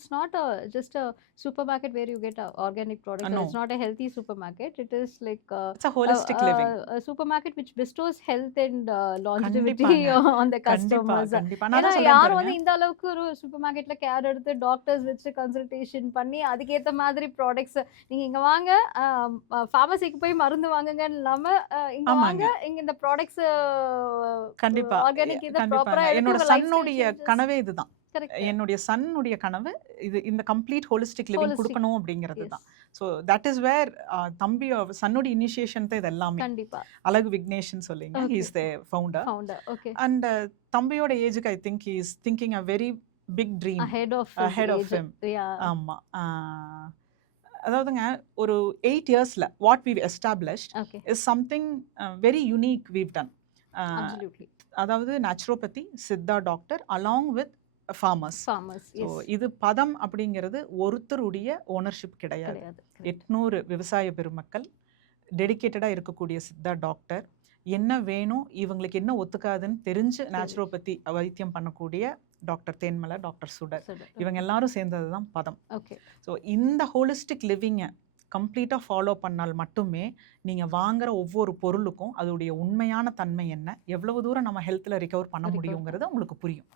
it's not just a supermarket where you get organic products. No, It's not a healthy supermarket. It is like it's a holistic living. a supermarket which bestows health and longevity கண்டிப்பாங்க. on the கண்டிப்பா, customers. கண்டிப்பா. நான் ஏன்னா தான் சொல்றேன் யாரும் பாருங்க. வந்து இந்த அளவுக்கு ஒரு சூப்பர் மார்க்கெட்ல கேர் எடுத்து டாக்டர்ஸ் வச்சு கன்சல்டேஷன் பண்ணி அதுக்கேத்த மாதிரி ப்ராடக்ட்ஸ் நீங்க இங்க வாங்க ஃபார்மசிக்கு போய் மருந்து வாங்குங்கன்னு இல்லாம இங்க வாங்க ஆமாங்க. இங்க இந்த ப்ராடக்ட்ஸ் கண்டிப்பா. ஆர்கானிக் இத ப்ராப்பரா கண்டிப்பாங்க. எடுத்து என்னோட உங்க லைஃப் ஸ்டைல் சன்னுடைய சேஞ்சஸ் கனவே இதுதான். கரெக்ட் என்னுடைய சன்னுடைய கனவு இந்த கம்ப்ளீட் ஹோலிஸ்டிக் லிவிங் ஹோலிஸ்டிக் குடுக்கணும் அப்படிங்கிறது எஸ் தான். ஸோ தட் இஸ் வேர் தம்பி சன்னுடைய இனிஷியேஷன் தான் இது எல்லாமே. கண்டிப்பா அழகு விக்னேஷ்னு சொல்லிங்க. He okay is the founder. Founder okay and தம்பியோட ஏஜுக்கு I think he is thinking a very big dream ahead of his ahead of age him. yeah ஆமா. அதாவதுங்க ஒரு 8 இயர்ஸ்ல what we've established okay is something very unique we've done. absolutely அதாவது naturopathy, Siddha doctor along with farmers. farmers so yes இது பதம் அப்படிங்கிறது ஒருத்தருடைய ownership கிடையாது. கிடையாது 800 விவசாய பெருமக்கள் டெடிகேட்டடாக இருக்கக்கூடிய சித்தா டாக்டர் என்ன வேணும் இவங்களுக்கு என்ன ஒத்துக்காதுன்னு தெரிஞ்சு நேச்சுரோபதி வைத்தியம் பண்ணக்கூடிய டாக்டர் தேன்மலை, டாக்டர் சுடர், இவங்க எல்லாரும் சேர்ந்தது தான் பதம். ஓகே ஸோ இந்த ஹோலிஸ்டிக் லிவிங்கை கம்ப்ளீட்டாக ஃபாலோ பண்ணால் மட்டுமே நீங்கள் வாங்குற ஒவ்வொரு பொருளுக்கும் அதோடைய உண்மையான தன்மை என்ன, எவ்வளவு தூரம் நம்ம ஹெல்த்தில் ரிகவர் பண்ண முடியுங்கிறது உங்களுக்கு புரியும்.